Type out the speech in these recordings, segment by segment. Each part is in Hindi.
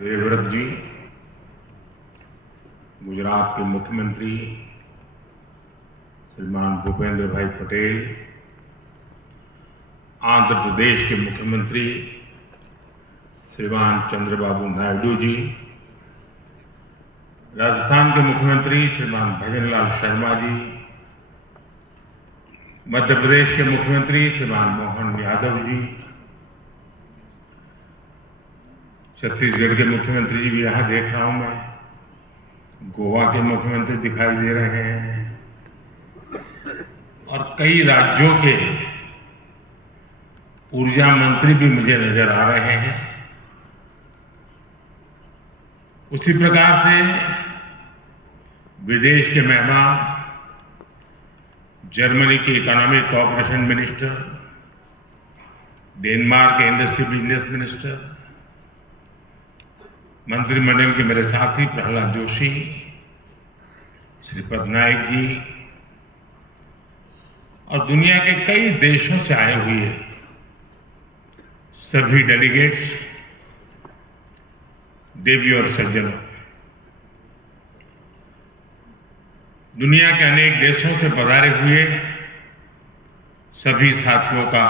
देवव्रत जी, गुजरात के मुख्यमंत्री श्रीमान भूपेंद्र भाई पटेल, आंध्र प्रदेश के मुख्यमंत्री श्रीमान चंद्रबाबू नायडू जी, राजस्थान के मुख्यमंत्री श्रीमान भजनलाल शर्मा जी, मध्य प्रदेश के मुख्यमंत्री श्रीमान मोहन यादव जी, छत्तीसगढ़ के मुख्यमंत्री जी भी यहाँ देख रहा हूं मैं, गोवा के मुख्यमंत्री दिखाई दे रहे हैं और कई राज्यों के ऊर्जा मंत्री भी मुझे नजर आ रहे हैं। उसी प्रकार से विदेश के मेहमान, जर्मनी के इकोनॉमिक कोऑपरेशन मिनिस्टर, डेनमार्क के इंडस्ट्री बिजनेस मिनिस्टर, मंत्रिमंडल के मेरे साथी प्रहलाद जोशी, श्रीपद नायक जी और दुनिया के कई देशों से आए हुए सभी डेलीगेट्स, देवी और सज्जनों, दुनिया के अनेक देशों से पधारे हुए सभी साथियों का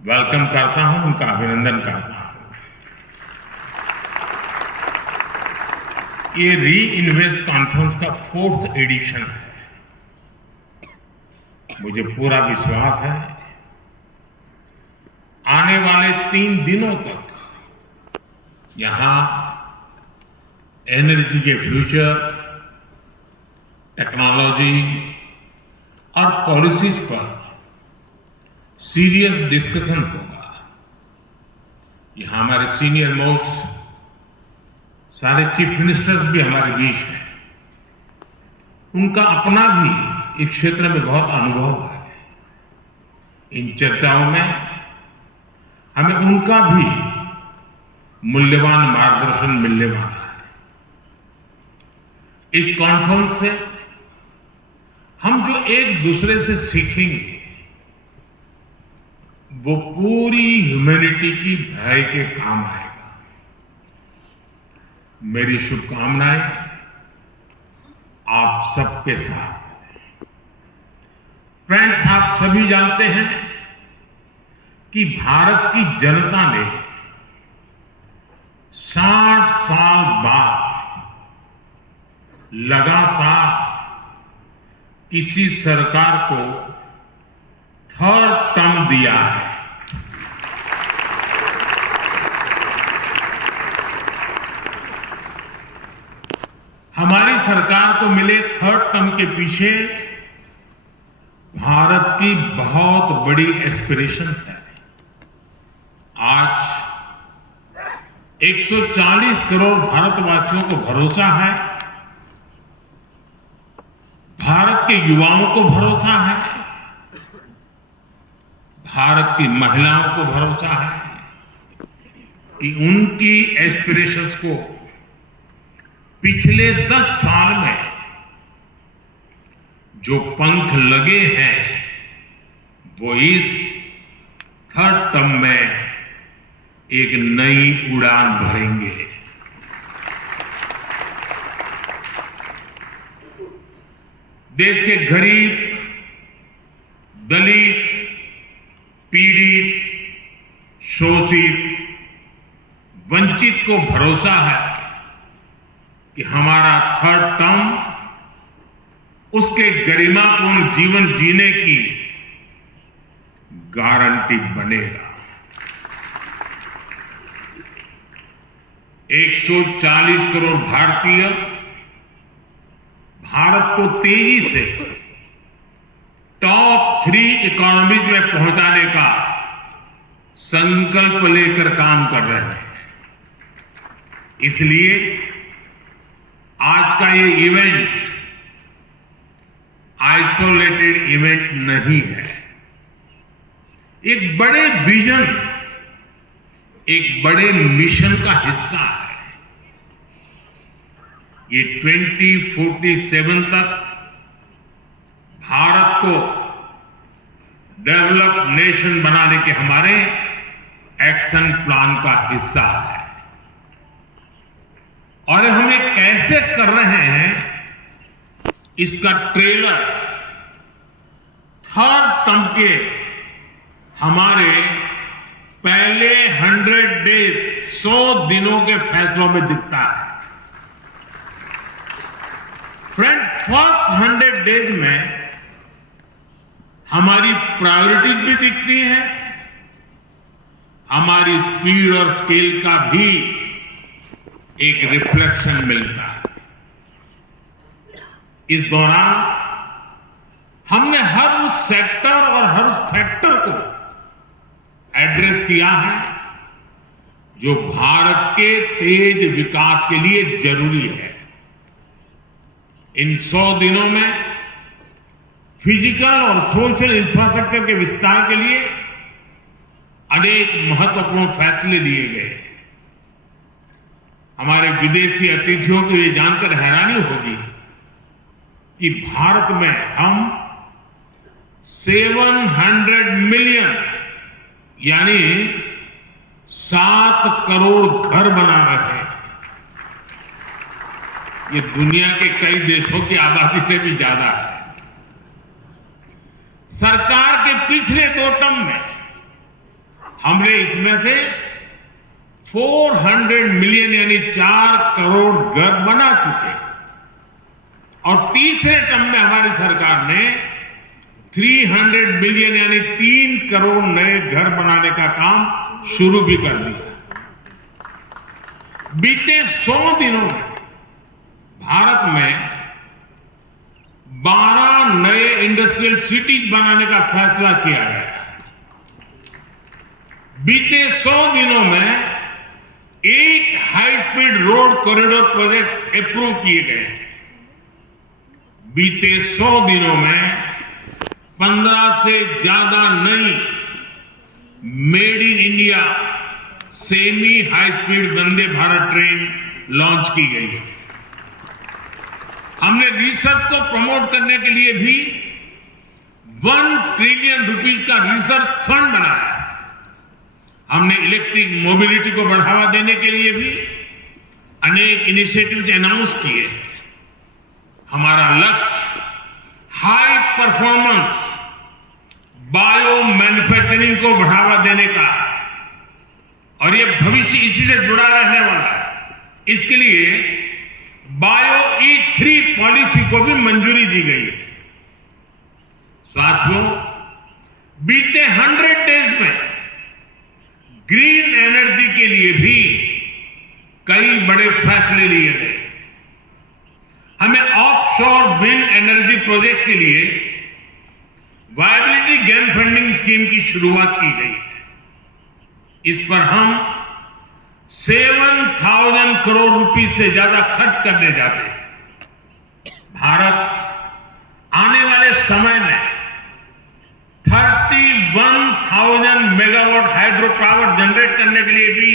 वेलकम करता हूं, उनका अभिनंदन करता हूं। ये री इन्वेस्ट कॉन्फ्रेंस का 4th एडिशन है। मुझे पूरा विश्वास है आने वाले 3 दिनों तक यहां एनर्जी के फ्यूचर, टेक्नोलॉजी और पॉलिसीज पर सीरियस डिस्कशन होगा। यहां हमारे सीनियर मोस्ट सारे चीफ मिनिस्टर्स भी हमारे बीच हैं। उनका अपना भी इस क्षेत्र में बहुत अनुभव है। इन चर्चाओं में हमें उनका भी मूल्यवान मार्गदर्शन मिलने वाला है। इस कॉन्फ्रेंस से हम जो एक दूसरे से सीखेंगे वो पूरी ह्यूमैनिटी की भलाई के काम आएगा। मेरी शुभकामनाएं आप सबके साथ हैं। फ्रेंड्स, आप सभी जानते हैं कि भारत की जनता ने 60 साल बाद लगातार किसी सरकार को 3rd टर्म दिया है। हमारी सरकार को मिले 3rd टर्म के पीछे भारत की बहुत बड़ी एस्पिरेशंस है। आज 140 करोड़ भारतवासियों को भरोसा है, भारत के युवाओं को भरोसा है, भारत की महिलाओं को भरोसा है कि उनकी एस्पिरेशंस को पिछले 10 साल में जो पंख लगे हैं वो इस 3rd टर्म में एक नई उड़ान भरेंगे। देश के गरीब, दलित, पीड़ित, शोषित, वंचित को भरोसा है कि हमारा 3rd टर्म उसके गरिमापूर्ण जीवन जीने की गारंटी बनेगा। 140 करोड़ भारतीय भारत को तेजी से टॉप 3 इकोनॉमीज में पहुंचाने का संकल्प लेकर काम कर रहे हैं। इसलिए आज का ये इवेंट आइसोलेटेड इवेंट नहीं है। एक बड़े विजन, एक बड़े मिशन का हिस्सा है। ये 2047 तक भारत को डेवलप नेशन बनाने के हमारे एक्शन प्लान का हिस्सा है। कैसे कर रहे हैं, इसका ट्रेलर थर्ड टर्म के हमारे पहले 100 डेज 100 दिनों के फैसलों में दिखता है। फ्रेंड, फर्स्ट 100 डेज में हमारी प्रायोरिटीज भी दिखती हैं, हमारी स्पीड और स्केल का भी एक रिफ्लेक्शन मिलता है। इस दौरान हमने हर उस सेक्टर और हर उस फैक्टर को एड्रेस किया है जो भारत के तेज विकास के लिए जरूरी है। इन 100 दिनों में फिजिकल और सोशल इंफ्रास्ट्रक्चर के विस्तार के लिए अनेक महत्वपूर्ण फैसले लिए गए। हमारे विदेशी अतिथियों को ये जानकर हैरानी होगी कि भारत में हम 700 मिलियन यानी 7 करोड़ घर बना रहे हैं। ये दुनिया के कई देशों की आबादी से भी ज्यादा है। सरकार के पिछले 2 टर्म में हमने इसमें से 400 मिलियन यानी 4 करोड़ घर बना चुके, और तीसरे टर्म में हमारी सरकार ने 300 मिलियन यानी 3 करोड़ नए घर बनाने का काम शुरू भी कर दिया। बीते 100 दिनों में भारत में 12 नए इंडस्ट्रियल सिटीज बनाने का फैसला किया गया। बीते 100 दिनों में 8 high speed road corridor project approve किए गए। बीते 100 दिनों में 15 से ज्यादा नई made in India semi high speed Vande Bharat train launch की गई है। हमने रिसर्च को प्रमोट करने के लिए भी 1 ट्रिलियन रुपीस का रिसर्च फंड बनाया। हमने इलेक्ट्रिक मोबिलिटी को बढ़ावा देने के लिए भी अनेक इनिशिएटिव्स अनाउंस किए। हमारा लक्ष्य हाई परफॉर्मेंस बायो मैन्युफैक्चरिंग को बढ़ावा देने का है, और ये भविष्य इसी से जुड़ा रहने वाला है। इसके लिए बायो E3 पॉलिसी को भी मंजूरी दी गई है। साथियों, बीते 100 डेज में ग्रीन एनर्जी के लिए भी कई बड़े फैसले लिए गए। हमें ऑफशोर विंड एनर्जी प्रोजेक्ट के लिए वायबिलिटी गैप फंडिंग स्कीम की शुरुआत की गई है। इस पर हम 7,000 करोड़ रुपए से ज्यादा खर्च करने जाते हैं। भारत आने वाले समय में 31,000 मेगावाट हाइड्रो पावर जनरेट करने के लिए भी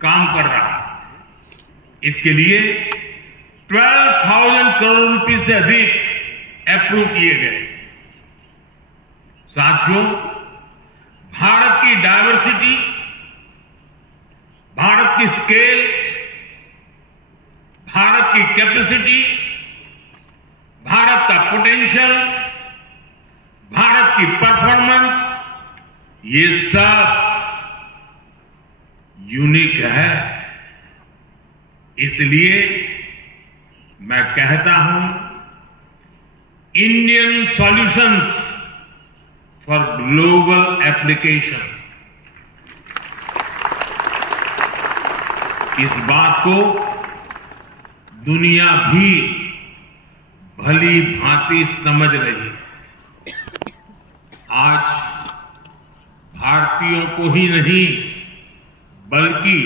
काम कर रहा है। इसके लिए 12,000 करोड़ रुपए से अधिक अप्रूव किए गए। साथियों, भारत की डायवर्सिटी, भारत की स्केल, भारत की कैपेसिटी, भारत का पोटेंशियल, भारत की परफॉर्मेंस, ये सब यूनिक है। इसलिए मैं कहता हूं, Indian solutions for global application. इस बात को दुनिया भी भली भांति समझ रही है। आज भारतीयों को ही नहीं बल्कि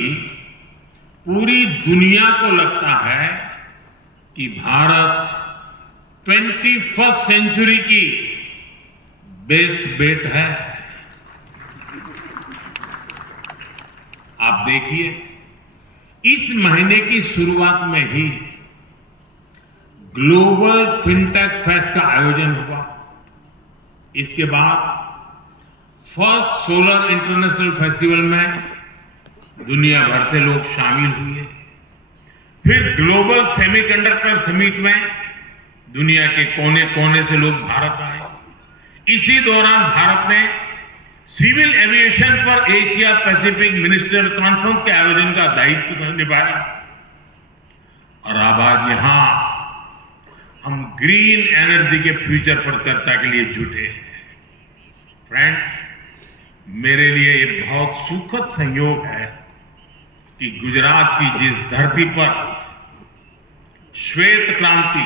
पूरी दुनिया को लगता है कि भारत 21st सेंचुरी की बेस्ट बेट है। आप देखिए, इस महीने की शुरुआत में ही ग्लोबल फिनटेक फेस्ट का आयोजन हुआ। इसके बाद फर्स्ट सोलर इंटरनेशनल फेस्टिवल में दुनिया भर से लोग शामिल हुए। फिर ग्लोबल सेमीकंडक्टर समिट में दुनिया के कोने कोने से लोग भारत आए। इसी दौरान भारत ने सिविल एविएशन पर एशिया पैसिफिक मिनिस्टर कॉन्फ्रेंस के आयोजन का दायित्व निभाया। और अब आज यहां हम ग्रीन एनर्जी के फ्यूचर पर चर्चा के लिए जुटे हैं। फ्रेंड्स, मेरे लिए ये बहुत सुखद संयोग है कि गुजरात की जिस धरती पर श्वेत क्रांति,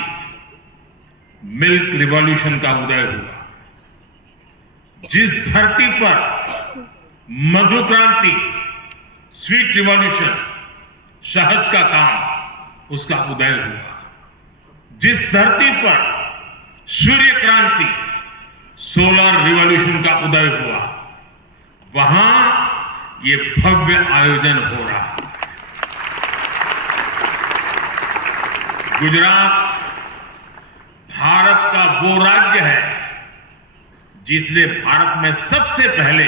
मिल्क रिवॉल्यूशन का उदय हुआ, जिस धरती पर मधु क्रांति, स्वीट रिवॉल्यूशन, शहद का काम, उसका उदय हुआ, जिस धरती पर सूर्य क्रांति, सोलर रिवॉल्यूशन का उदय हुआ, वहां ये भव्य आयोजन हो रहा है। गुजरात भारत का वो राज्य है जिसने भारत में सबसे पहले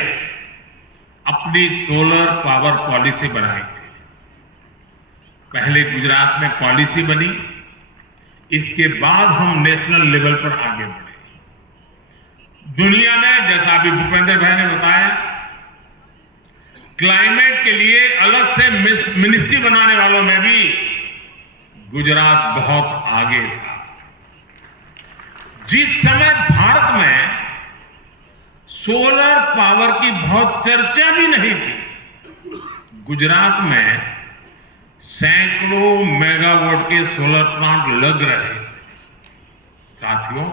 अपनी सोलर पावर पॉलिसी बनाई थी। पहले गुजरात में पॉलिसी बनी, इसके बाद हम नेशनल लेवल पर आगे बढ़े। दुनिया में, जैसा अभी भूपेंद्र भाई ने बताया, क्लाइमेट के लिए अलग से मिनिस्ट्री बनाने वालों में भी गुजरात बहुत आगे था। जिस समय भारत में सोलर पावर की बहुत चर्चा भी नहीं थी, गुजरात में सैकड़ों मेगावाट के सोलर प्लांट लग रहे थे। साथियों,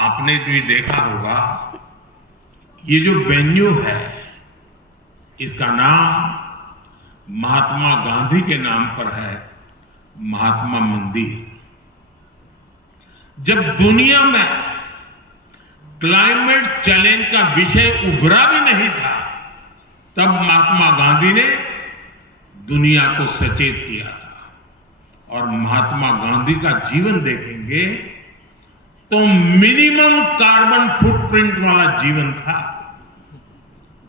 आपने भी देखा होगा, ये जो वेन्यू है, इसका नाम महात्मा गांधी के नाम पर है, महात्मा मंदिर। जब दुनिया में क्लाइमेट चैलेंज का विषय उभरा भी नहीं था, तब महात्मा गांधी ने दुनिया को सचेत किया था। और महात्मा गांधी का जीवन देखेंगे तो मिनिमम कार्बन फुटप्रिंट वाला जीवन था।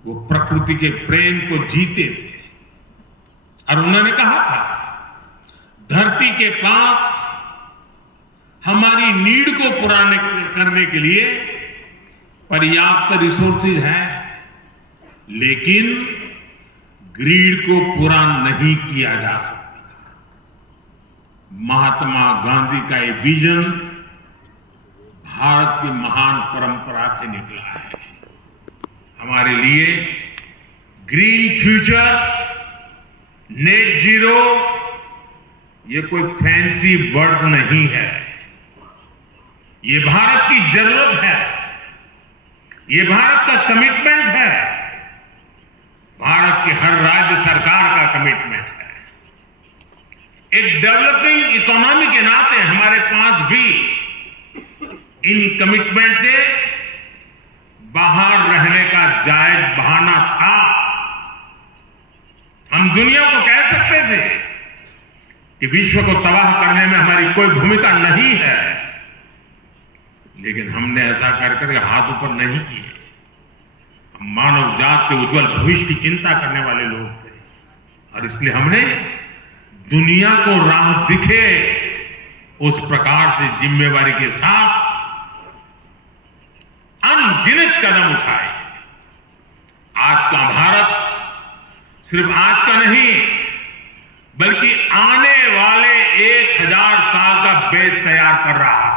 वो प्रकृति के प्रेम को जीते थे और उन्होंने कहा था, धरती के पास हमारी नीड को पूरा करने के लिए पर्याप्त रिसोर्सेज हैं, लेकिन ग्रीड को पूरा नहीं किया जा सकता। महात्मा गांधी का ये विजन भारत की महान परंपरा से निकला है। हमारे लिए ग्रीन फ्यूचर, नेट जीरो, ये कोई फैंसी वर्ड्स नहीं है। ये भारत की जरूरत है, ये भारत का कमिटमेंट है, भारत की हर राज्य सरकार का कमिटमेंट है। एक डेवलपिंग इकोनॉमी के नाते हमारे पास भी इन कमिटमेंट से बाहर रहने का जायज बहाना था। हम दुनिया को कह सकते थे कि विश्व को तबाह करने में हमारी कोई भूमिका नहीं है, लेकिन हमने ऐसा कर हाथ ऊपर नहीं किए। हम मानव जात के उज्जवल भविष्य की चिंता करने वाले लोग थे, और इसलिए हमने दुनिया को राह दिखे उस प्रकार से जिम्मेवारी के साथ अनगिनत कदम उठाए। आज का भारत सिर्फ आज का नहीं, बल्कि आने वाले 1000 साल का बेस तैयार कर रहा है।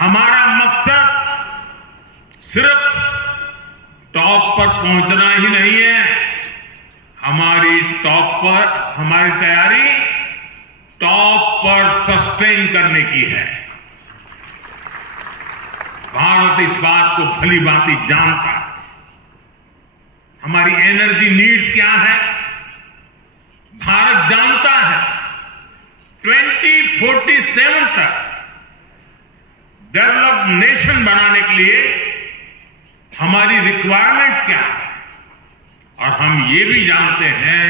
हमारा मकसद सिर्फ टॉप पर पहुंचना ही नहीं है, हमारी तैयारी टॉप पर सस्टेन करने की है। भारत इस बात को भली भांति जानता है। हमारी एनर्जी नीड्स क्या है, भारत जानता है। 2047 तक डेवलप्ड नेशन बनाने के लिए हमारी रिक्वायरमेंट्स क्या है, और हम ये भी जानते हैं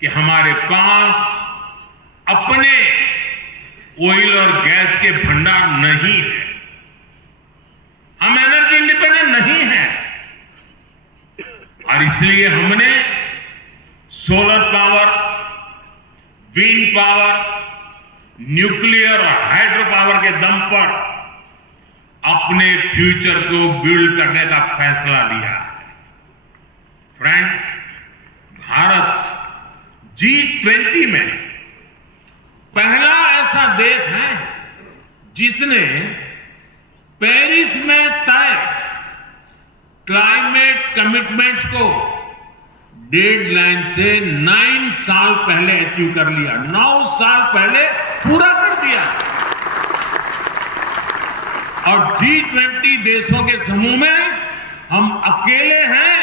कि हमारे पास अपने ऑयल और गैस के भंडार नहीं है। हम एनर्जी इंडिपेंडेंट नहीं है, और इसलिए हमने solar power, wind power, nuclear और हाइड्रो पावर के दम पर अपने फ्यूचर को बिल्ड करने का फैसला लिया है। फ्रेंड्स, भारत G20 में पहला ऐसा देश है जिसने पेरिस में तय क्लाइमेट कमिटमेंट्स को डेडलाइन से 9 साल पहले अचीव कर लिया, 9 साल पहले पूरा कर दिया। और G20 देशों के समूह में हम अकेले हैं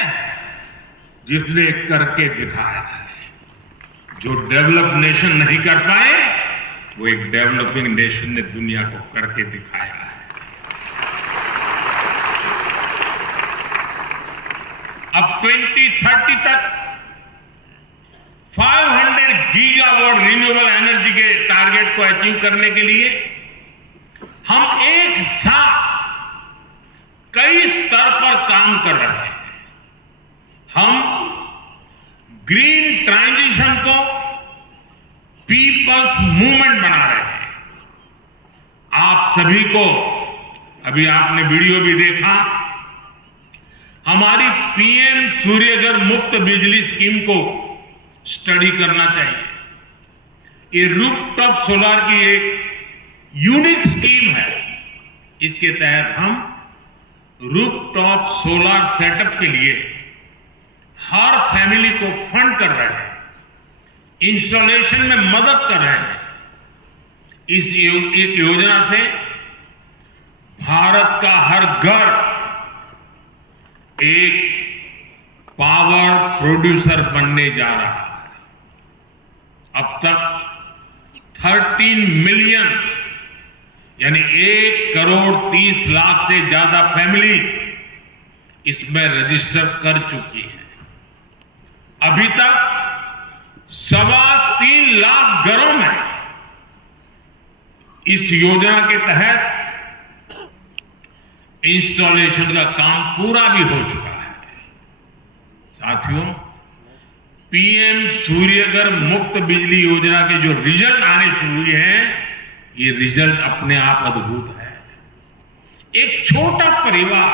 जिसने करके दिखाया है। जो डेवलप नेशन नहीं कर पाए, वो एक डेवलपिंग नेशन ने दुनिया को करके दिखाया है। अब 2030 तक 500 गीगावाट रिन्यूएबल एनर्जी के टारगेट को अचीव करने के लिए हम एक साथ कई स्तर पर काम कर रहे हैं। हम ग्रीन ट्रांजिशन को पीपल्स मूवमेंट बना रहे हैं। आप सभी को, अभी आपने वीडियो भी देखा, हमारी पीएम सूर्यघर मुक्त बिजली स्कीम को स्टडी करना चाहिए। ये रूफटॉप सोलर की एक यूनिक स्कीम है। इसके तहत हम रूफटॉप सोलर सेटअप के लिए हर फैमिली को फंड कर रहे हैं, इंस्टॉलेशन में मदद कर रहे हैं। इस एक योजना से भारत का हर घर एक पावर प्रोड्यूसर बनने जा रहा है। अब तक 13 मिलियन यानी 1,30,00,000 से ज्यादा फैमिली इसमें रजिस्टर कर चुकी है। अभी तक 3.25 लाख घरों में इस योजना के तहत इंस्टॉलेशन का काम पूरा भी हो चुका है। साथियों, पीएम सूर्यघर मुक्त बिजली योजना के जो रिजल्ट आने शुरू हुए हैं, ये रिजल्ट अपने आप अद्भुत है। एक छोटा परिवार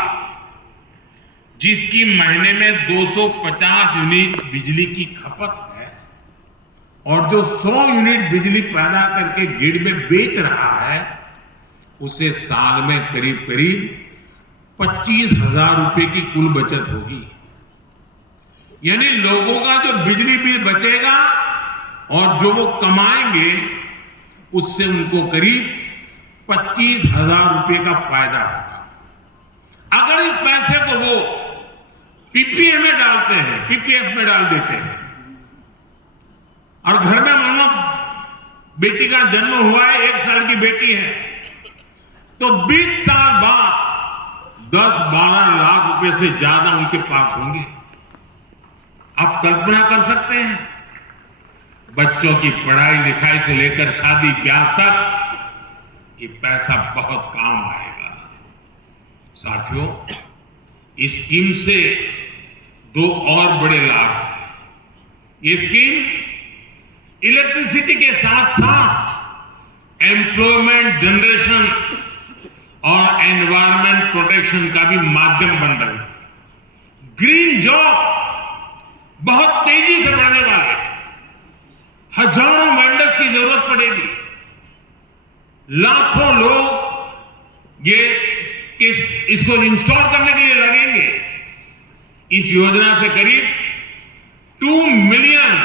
जिसकी महीने में 250 यूनिट बिजली की खपत है और जो 100 यूनिट बिजली पैदा करके ग्रिड में बेच रहा है, उसे साल में करीब करीब 25,000 रुपए की कुल बचत होगी। यानी लोगों का जो बिजली बिल बचेगा और जो वो कमाएंगे, उससे उनको करीब 25,000 रुपए का फायदा होगा। अगर इस पैसे को वो पीपीए में डालते हैं, पीपीएफ में डाल देते हैं, और घर में मानो बेटी का जन्म हुआ है, 1 साल की बेटी है, तो 20 साल बाद 10-12 लाख रुपए से ज्यादा उनके पास होंगे। आप कल्पना कर सकते हैं, बच्चों की पढ़ाई लिखाई से लेकर शादी ब्याह तक ये पैसा बहुत काम आएगा। साथियों, इस स्कीम से 2 और बड़े लाभ हैं। ये स्कीम इलेक्ट्रिसिटी के साथ साथ एम्प्लॉयमेंट जनरेशन और एनवायरमेंट प्रोटेक्शन का भी माध्यम बन रही है। ग्रीन जॉब बहुत तेजी से बढ़ने वाले हैं। हजारों वेंडर्स की जरूरत पड़ेगी। लाखों लोग इसको इंस्टॉल करने के लिए लगेंगे। इस योजना से करीब 2 मिलियन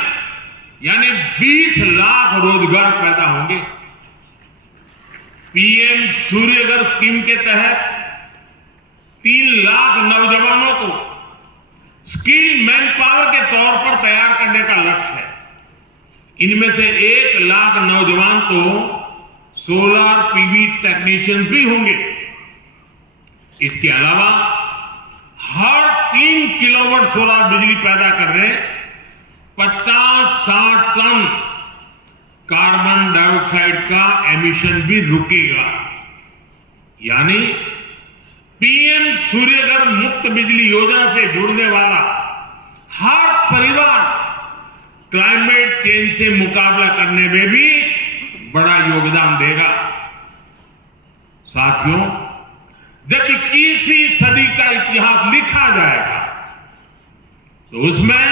यानी 20 लाख रोजगार पैदा होंगे। पीएम सूर्यघर स्कीम के तहत 3 लाख नौजवानों को स्किल मैन पावर के तौर पर तैयार करने का लक्ष्य है। इनमें से 1 लाख नौजवान तो सोलर पीवी टेक्नीशियन भी होंगे। इसके अलावा हर 3 किलोवाट सोलर बिजली पैदा कर रहे 50-60 टन कार्बन डाइऑक्साइड का एमिशन भी रुकेगा। यानी पीएम सूर्यघर मुक्त बिजली योजना से जुड़ने वाला हर परिवार क्लाइमेट चेंज से मुकाबला करने में भी बड़ा योगदान देगा। साथियों, जब 21वीं सदी का इतिहास लिखा जाएगा तो उसमें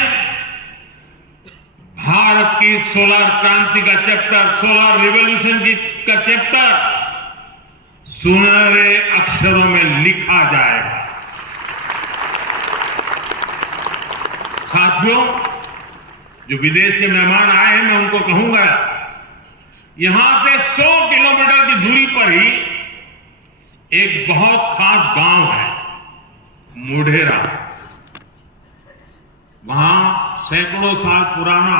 भारत की सोलर क्रांति का चैप्टर, सोलर रिवॉल्यूशन का चैप्टर सुनहरे अक्षरों में लिखा जाएगा। साथियों, जो विदेश के मेहमान आए हैं, मैं उनको कहूंगा, यहां से 100 किलोमीटर की दूरी पर ही एक बहुत खास गांव है, मोढेरा। वहां सैकड़ों साल पुराना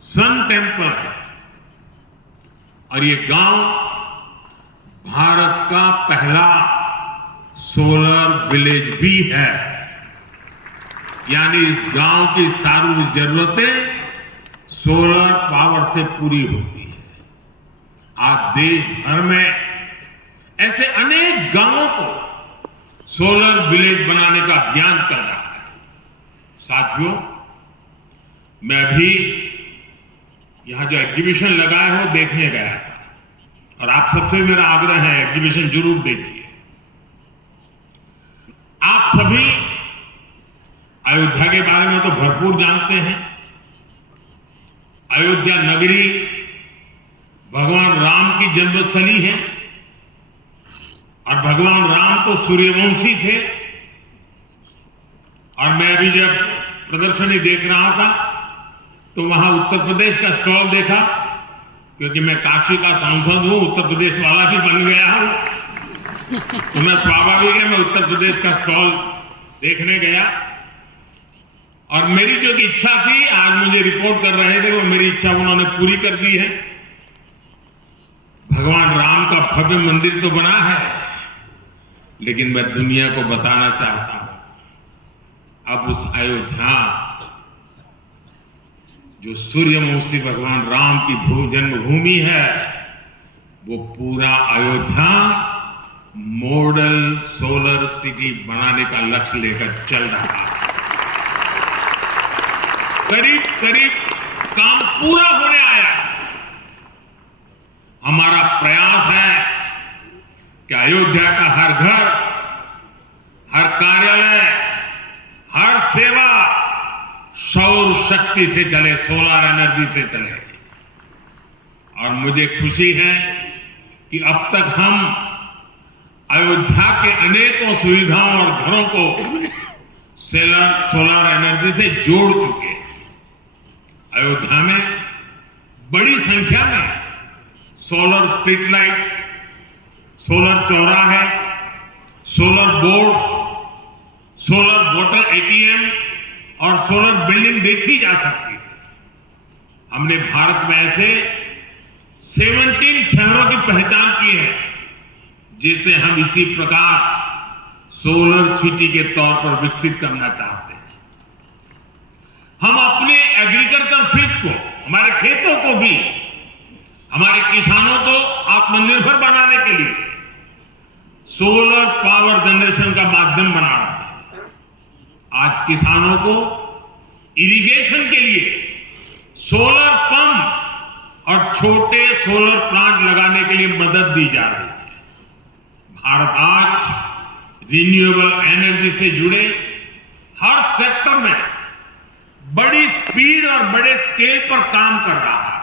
सन टेम्पल है और ये गांव भारत का पहला सोलर विलेज भी है। यानी इस गांव की सारी जरूरतें सोलर पावर से पूरी होती है। आज देश भर में ऐसे अनेक गांवों को सोलर विलेज बनाने का अभियान चल रहा है। साथियों, मैं भी यहां जो एग्जीबिशन लगा है वो देखने गया था और आप सबसे मेरा आग्रह है, एग्जीबिशन जरूर देखिए। आप सभी अयोध्या के बारे में तो भरपूर जानते हैं। अयोध्या नगरी भगवान राम की जन्मस्थली है और भगवान राम तो सूर्यवंशी थे। और मैं भी जब प्रदर्शनी देख रहा था तो वहां उत्तर प्रदेश का स्टॉल देखा, क्योंकि मैं काशी का सांसद हूं, उत्तर प्रदेश वाला भी बन गया हूं, तो मैं स्वाभाविक है मैं उत्तर प्रदेश का स्टॉल देखने गया। और मेरी जो इच्छा थी, आज मुझे रिपोर्ट कर रहे थे, वो मेरी इच्छा उन्होंने पूरी कर दी है। भगवान राम का भव्य मंदिर तो बना है, लेकिन मैं दुनिया को बताना चाहता हूं, अब उस अयोध्या जो सूर्यवंशी भगवान राम की जन्मभूमि है, वो पूरा अयोध्या मॉडल सोलर सिटी बनाने का लक्ष्य लेकर चल रहा है। करीब करीब काम पूरा होने आया है। हमारा प्रयास है कि अयोध्या का हर घर, हर कार्यालय, हर सेवा सौर शक्ति से चले, सोलर एनर्जी से चले। और मुझे खुशी है कि अब तक हम अयोध्या के अनेकों सुविधाओं और घरों को सोलर एनर्जी से जोड़ चुके हैं। अयोध्या में बड़ी संख्या में सोलर स्ट्रीट लाइट्स, सोलर चौराहे, solar boards, solar water ATM और सोलर बिल्डिंग देखी जा सकती है। हमने भारत में ऐसे 17 शहरों की पहचान की है, जिसे हम इसी प्रकार सोलर सिटी के तौर पर विकसित करना चाहते हैं। हम अपने एग्रीकल्चर फील्ड्स को, हमारे खेतों को भी, हमारे किसानों को आत्मनिर्भर बनाने के लिए सोलर पावर जनरेशन का माध्यम बना रहे हैं। आज किसानों को इरिगेशन के लिए सोलर पंप और छोटे सोलर प्लांट लगाने के लिए मदद दी जा रही है। भारत आज रिन्यूएबल एनर्जी से जुड़े हर सेक्टर में बड़ी स्पीड और बड़े स्केल पर काम कर रहा है।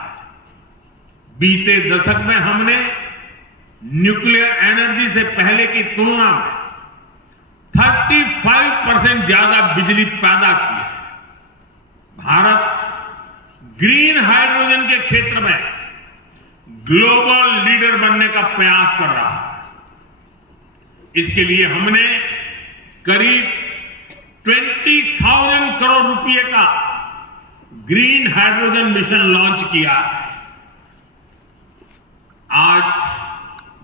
बीते दशक में हमने न्यूक्लियर एनर्जी से पहले की तुलना में 35% ज्यादा बिजली पैदा की है। भारत ग्रीन हाइड्रोजन के क्षेत्र में ग्लोबल लीडर बनने का प्रयास कर रहा है। इसके लिए हमने करीब 20,000 करोड़ रुपए का ग्रीन हाइड्रोजन मिशन लॉन्च किया है। आज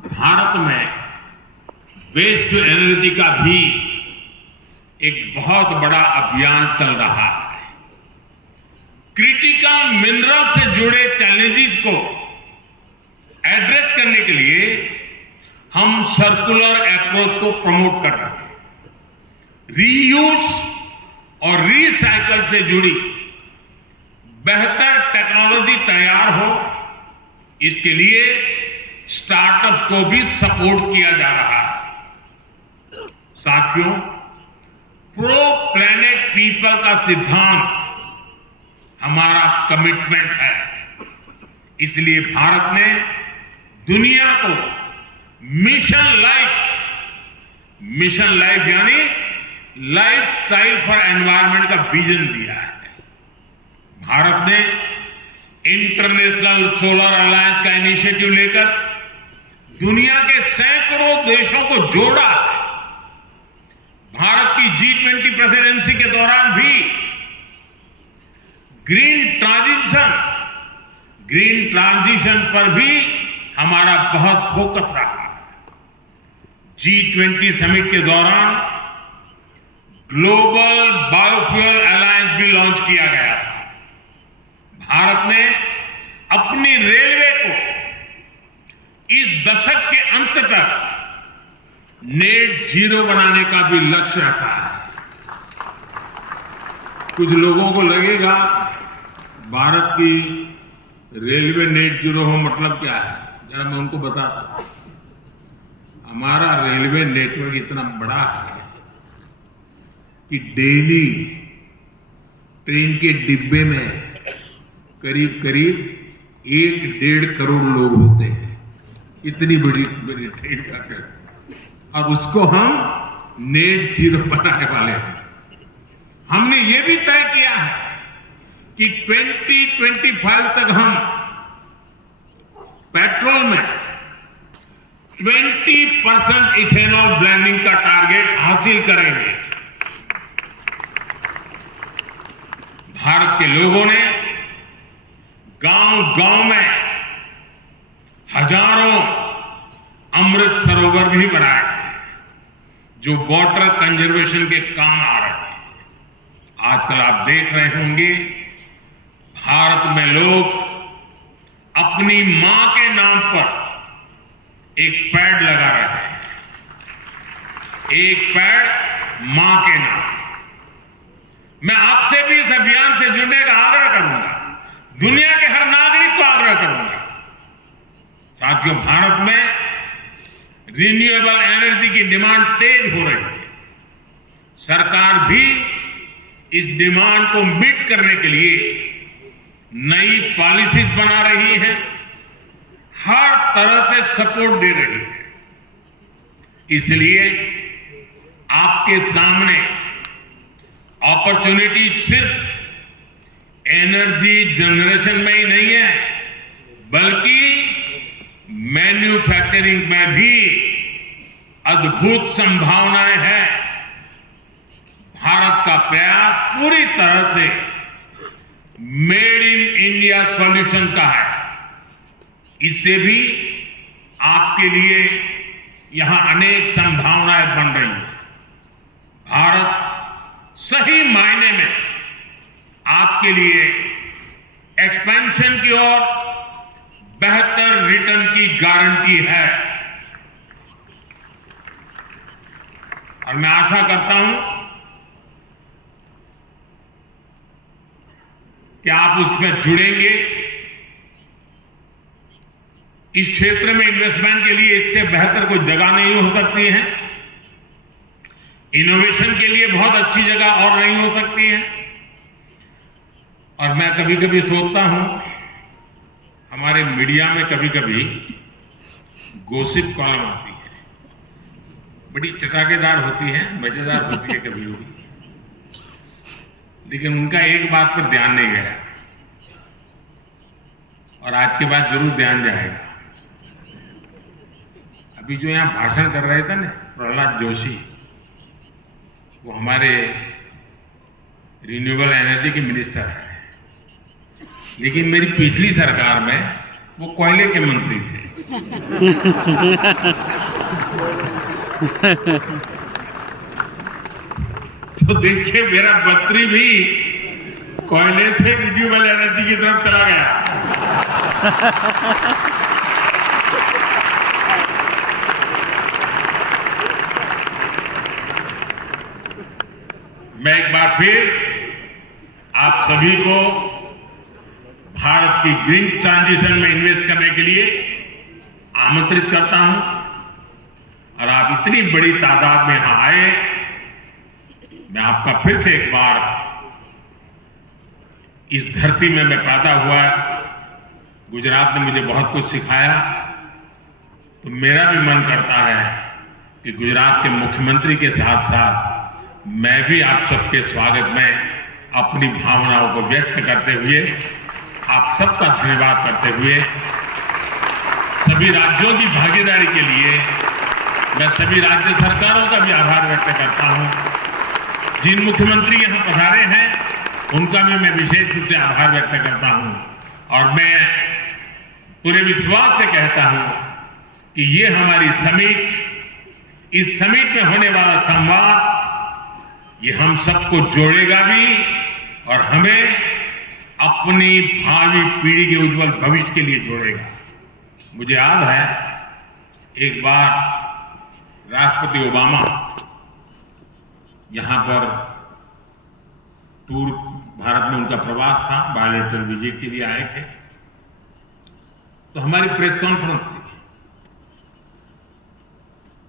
भारत में वेस्ट टू एनर्जी का भी एक बहुत बड़ा अभियान चल रहा है। क्रिटिकल मिनरल से जुड़े चैलेंजेस को एड्रेस करने के लिए हम सर्कुलर अप्रोच को प्रमोट कर रहे हैं। रीयूज और रीसाइकल से जुड़ी बेहतर टेक्नोलॉजी तैयार हो, इसके लिए स्टार्टअप्स को भी सपोर्ट किया जा रहा है। साथियों, प्रो प्लेनेट पीपल का सिद्धांत हमारा कमिटमेंट है। इसलिए भारत ने दुनिया को मिशन लाइफ यानी लाइफस्टाइल फॉर एनवायरमेंट का विजन दिया है। भारत ने इंटरनेशनल सोलर अलायंस का इनिशिएटिव लेकर दुनिया के सैकड़ों देशों को जोड़ा है। भारत की G20 प्रेसिडेंसी के दौरान भी ग्रीन ट्रांजिशन पर भी हमारा बहुत फोकस रहा। G20 समिट के दौरान ग्लोबल बायोफ्यूल अलायंस भी लॉन्च किया गया था। भारत ने अपनी रेलवे को इस दशक के अंत तक नेट जीरो बनाने का भी लक्ष्य रखा है। कुछ लोगों को लगेगा भारत की रेलवे नेट जीरो हो मतलब क्या है, जरा मैं उनको बताता हूं। हमारा रेलवे नेटवर्क इतना बड़ा है कि डेली ट्रेन के डिब्बे में करीब करीब 1-1.5 करोड़ लोग होते हैं। इतनी बड़ी ट्रेन का कर, और उसको हम नेट जीरो बनाने वाले हैं। हमने ये भी तय किया है कि 2025 तक हम पेट्रोल में 20% इथेनॉल ब्लेंडिंग का टारगेट हासिल करेंगे। भारत के लोगों ने गांव-गांव में हजारों अमृत सरोवर भी बनाए जो वाटर कंजर्वेशन के काम आ रहे हैं। आजकल आप देख रहे होंगे भारत में लोग अपनी मां के नाम पर एक पेड़ लगा रहे हैं। एक पेड़ मां के नाम। मैं आपसे भी इस अभियान से जुड़ने का आग्रह करूंगा, दुनिया के हर नागरिक को आग्रह करूंगा। साथियों, भारत में रिन्यूएबल एनर्जी की डिमांड तेज हो रही है। सरकार भी इस डिमांड को मीट करने के लिए नई पॉलिसीज बना रही है, हर तरह से सपोर्ट दे रही है। इसलिए आपके सामने अपॉर्चुनिटी सिर्फ एनर्जी जनरेशन में ही नहीं है, बल्कि मैन्युफैक्चरिंग में भी अद्भुत संभावनाएं हैं। भारत का प्रयास पूरी तरह से मेड इन इंडिया सॉल्यूशन का है। इससे भी आपके लिए यहां अनेक संभावनाएं बन रही हैं। भारत सही मायने में आपके लिए एक्सपेंशन की ओर बेहतर रिटर्न की गारंटी है। और मैं आशा करता हूं कि आप उसमें जुड़ेंगे। इस क्षेत्र में इन्वेस्टमेंट के लिए इससे बेहतर कोई जगह नहीं हो सकती है। इनोवेशन के लिए बहुत अच्छी जगह और नहीं हो सकती है। और मैं कभी कभी सोचता हूं, हमारे मीडिया में कभी कभी गॉसिप कॉलम आती है, बड़ी चटाकेदार होती है, मजेदार होती है कभी कभी, लेकिन उनका एक बात पर ध्यान नहीं गया और आज के बाद जरूर ध्यान जाएगा। अभी जो यहां भाषण कर रहे थे ना प्रहलाद जोशी, वो हमारे रिन्यूएबल एनर्जी के मिनिस्टर हैं, लेकिन मेरी पिछली सरकार में वो कोयले के मंत्री थे। तो देखिए, मेरा मंत्री भी कोयले से रिन्यूएबल एनर्जी की तरफ चला गया। मैं एक बार फिर आप सभी को भारत की ग्रीन ट्रांजिशन में इन्वेस्ट करने के लिए आमंत्रित करता हूं। और आप इतनी बड़ी तादाद में यहां आए, मैं आपका फिर से एक बार, इस धरती में मैं पैदा हुआ, गुजरात ने मुझे बहुत कुछ सिखाया, तो मेरा भी मन करता है कि गुजरात के मुख्यमंत्री के साथ साथ मैं भी आप सबके स्वागत में अपनी भावनाओं को व्यक्त करते हुए, आप सबका धन्यवाद करते हुए, सभी राज्यों की भागीदारी के लिए मैं सभी राज्य सरकारों का भी आभार व्यक्त करता हूं। जिन मुख्यमंत्री यहां पधारे हैं उनका भी मैं विशेष रूप से आभार व्यक्त करता हूं। और मैं पूरे विश्वास से कहता हूं कि ये हमारी समिट, इस समिट में होने वाला संवाद, ये हम सबको जोड़ेगा भी और हमें अपनी भावी पीढ़ी के उज्जवल भविष्य के लिए जोड़ेगा। मुझे याद है एक बार राष्ट्रपति ओबामा यहां पर टूर, भारत में उनका प्रवास था, बायोलेटरल विजिट के लिए आए थे, तो हमारी प्रेस कॉन्फ्रेंस थी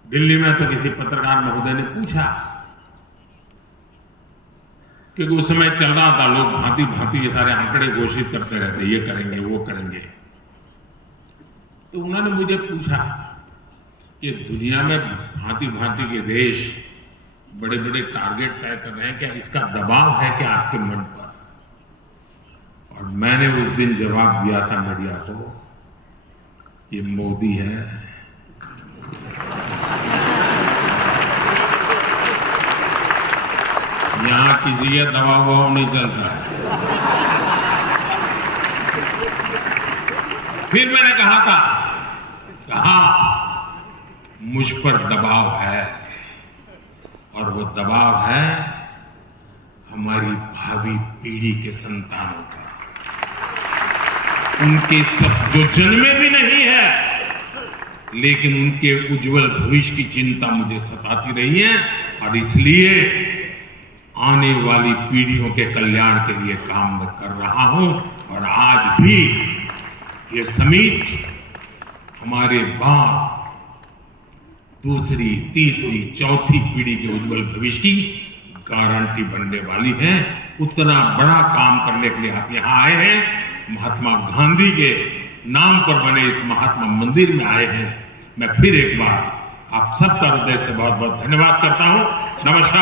दिल्ली में। तो किसी पत्रकार महोदय ने पूछा, क्योंकि उस समय चल रहा था, लोग भांति भांति ये सारे आंकड़े घोषित करते रहते, ये करेंगे वो करेंगे, तो उन्होंने मुझे पूछा कि दुनिया में भांति भांति के देश बड़े बड़े टारगेट तय कर रहे हैं, क्या इसका दबाव है क्या आपके मन पर? और मैंने उस दिन जवाब दिया था मीडिया को, ये मोदी है। यहां किसी का दबाव नहीं चलता है। फिर मैंने कहा मुझ पर दबाव है, और वो दबाव है हमारी भावी पीढ़ी के संतानों का। उनके सब जो जन्मे भी नहीं है, लेकिन उनके उज्जवल भविष्य की चिंता मुझे सताती रही है, और इसलिए आने वाली पीढ़ियों के कल्याण के लिए काम मैं कर रहा हूं। और आज भी ये समिट हमारे बाद दूसरी, तीसरी, चौथी पीढ़ी के उज्जवल भविष्य की गारंटी बनने वाली है। उतना बड़ा काम करने के लिए आप यहां आए हैं। महात्मा गांधी के नाम पर बने इस महात्मा मंदिर में आए हैं। मैं फिर एक बार आप सबका हृदय से बहुत बहुत धन्यवाद करता हूं। नमस्कार।